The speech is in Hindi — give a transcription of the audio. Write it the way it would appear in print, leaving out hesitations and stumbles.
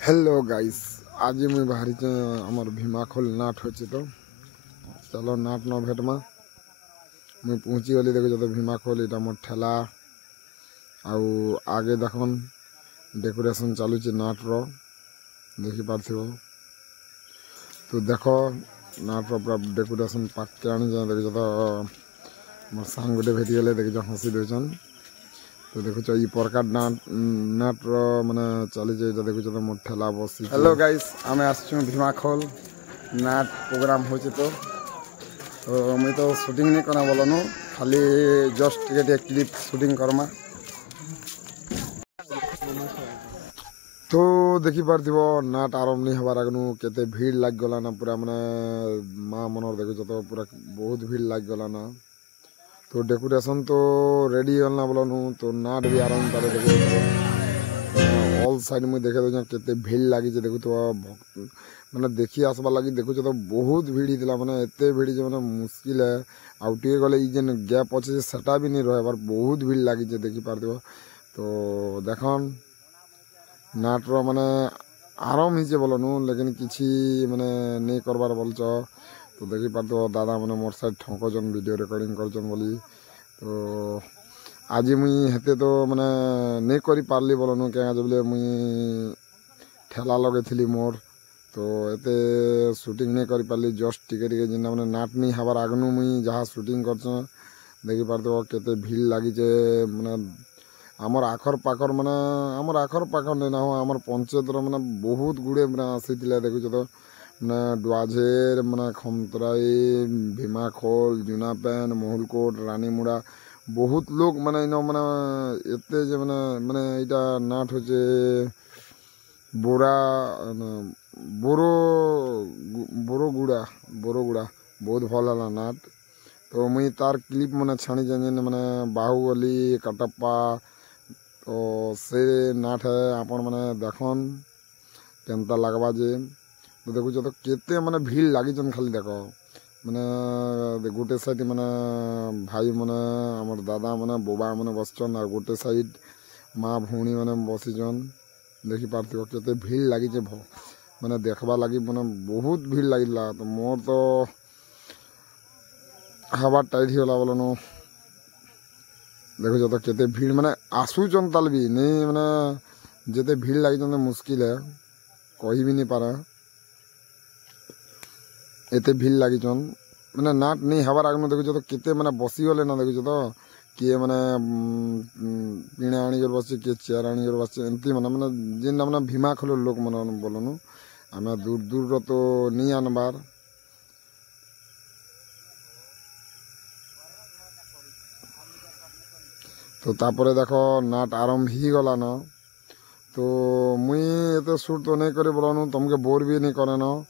Hello guys. आज मुई बाहरी आमर भीमाखोल नाट हो तो चलो नाट न भेटमा मुई पहुँची गली देखो जो भीमाखोल यहाँ मोर ठेला आउ आगे देखन डेकोरेशन चलुचे नाट रो देखी पार्थिव तो देख नाट रो पूरा डेकोरेशन पाके आनी देख तो मोर सांग गोटे भेटी गले देख हसी दौन तो देखुच ये प्रकार नाट माने चली देखुच तो मोर ठेला बसी। हेलो गाइस आमे आसछु भीमाखोल नाट प्रोग्राम हो तो मुई तो शूटिंग नहीं करना बोलनु खाली जस्ट टिके क्लिप शूटिंग करमा तो देखी पार्थिव नाट आरंभ नहीं हबार आगनु केते भीड़ लाग गला ना पूरा माने माँ मनर देखुच तो पूरा बहुत भीड़ लाग गला ना तो डेकोरेशन तो रेडी होना बोलनु तो नाट भी आरंभ करे देखो ऑल साइड में देखे तो केते भीड़ लगी देखो तो माने देखी आसबार लगी देखुच तो बहुत भीड़ होता माने एते भीड़ जो माने मुश्किल है आउ टे गले जेन गैप अच्छे सेटा भी नहीं रहे बहुत भीड़ लगी देखी पार्थिव तो देखन नाट रो माने आरंभ ही बोलनु लेकिन किसी माने नहीं करबार बोलच तो देखी पार्थिव दादा मैंने मोर साइड ठंकजन वीडियो रिकॉर्डिंग करजन बोली तो आज मुई हेते तो माने नहीं करी पारली बोलनु क्या बोले मुई ठेला लगे थी मोर तो एते शूटिंग नहीं करी पारली जस्ट टिके टिके जिन्ना माने नाट नहीं हबार आगनु मुई जहाँ शूटिंग करछ देखी पार्थिव केते भीड़ लगी माने आमर आखर पाखर माने आमर आखर पाखर नहीं ना हो आमर पंचायत माने बहुत गुड़े माने आसी देखुच तो माने डुआझेर माने खमतराई भीमाखोल जुनापेन महलकोट रानीमुड़ा बहुत लोग माने इन माने एते जे माने माने इटा नाट होचे बोरा बोरो बोरोगुड़ा बोरोगुड़ा बहुत भल है नाट तो मुई तार क्लिप माने छाणी जेन माने बाहुबली कटप्पा तो से नाट है आपण माने देखन केनता लगवा जे तो देखुच तो केते माने भीड़ लगी खाली देख माने गोटे साइड माने भाई माने आमर दादा माने बोबा माने बसचन और गोटे साइड माँ भौणी माने बसीचन देखी पार्थिव केते भीड़ लगी माने देखबा लगी माने बहुत भीड़ लगिला तो मोर तो हवा टाइट होगा बोलनु देखो तो केते भीड़ माने आसुचन ताल भी नहीं माने जेते भीड़ लगी मुश्किल है कही भी नहीं पारा एते भीड़ लगी माने नाट नहीं हबार आगन देखुच तो केते माने बसी गले ना देखुच तो किए माने पीणे आनी बस किए चेयर आनी बस एमती माने माने जेन माने भीमाखोल लोक माने बोलनु आमे दूर दूर तो नहीं आनबार तो तापरे देखो नाट आरंभ ही गला न तो मुई एते शूट तो नहीं करे बोलनु तुमके बोर भी नहीं करे न